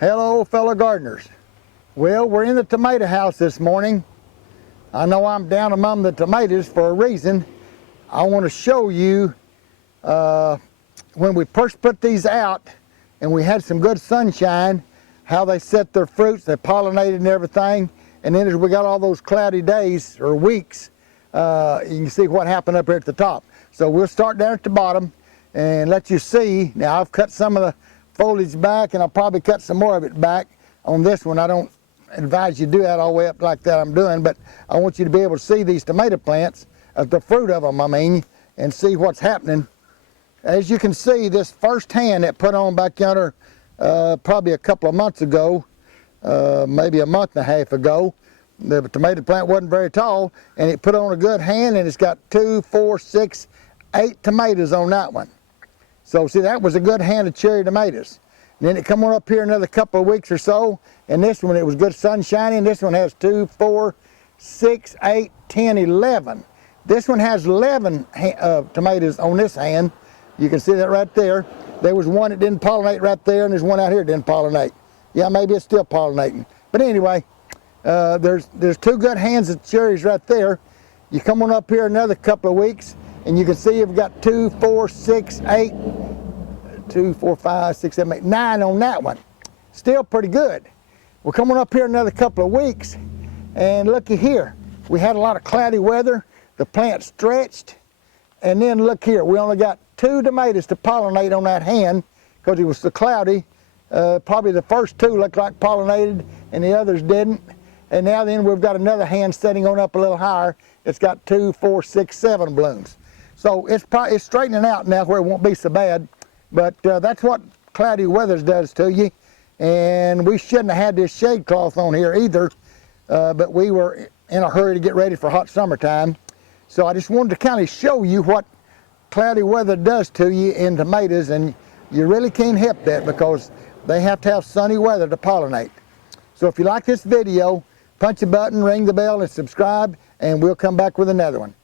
Hello, fellow gardeners. Well, we're in the tomato house this morning. I know I'm down among the tomatoes for a reason. I want to show you when we first put these out and we had some good sunshine, how they set their fruits, they pollinated and everything. And then as we got all those cloudy days or weeks, you can see what happened up here at the top. So we'll start down at the bottom and let you see. Now I've cut some of the foliage back, and I'll probably cut some more of it back on this one. I don't advise you do that all the way up like that I'm doing, but I want you to be able to see these tomato plants, the fruit of them, I mean, and see what's happening. As you can see, this first hand that put on back yonder probably a couple of months ago, maybe a month and a half ago, the tomato plant wasn't very tall, and it put on a good hand, and it's got 2, 4, 6, 8 tomatoes on that one. So see, that was a good hand of cherry tomatoes. And then it come on up here another couple of weeks or so, and this one, it was good sunshiny, and this one has 2, 4, 6, 8, 10, 11. This one has 11 tomatoes on this hand. You can see that right there. There was one that didn't pollinate right there, and there's one out here that didn't pollinate. Yeah, maybe it's still pollinating. But anyway, there's 2 good hands of cherries right there. You come on up here another couple of weeks, and you can see you've got 2, 4, 6, 8, 2, 4, 5, 6, 7, 8, 9 on that one. Still pretty good. We're coming up here another couple of weeks, and looky here. We had a lot of cloudy weather. The plant stretched, and then look here. We only got 2 tomatoes to pollinate on that hand because it was so cloudy. Probably the first 2 looked like pollinated, and the others didn't. And now then we've got another hand setting on up a little higher. It's got 2, 4, 6, 7 blooms. So it's straightening out now where it won't be so bad. But that's what cloudy weather does to you. And we shouldn't have had this shade cloth on here either. But we were in a hurry to get ready for hot summertime. So I just wanted to kind of show you what cloudy weather does to you in tomatoes. And you really can't help that because they have to have sunny weather to pollinate. So if you like this video, punch a button, ring the bell, and subscribe, and we'll come back with another one.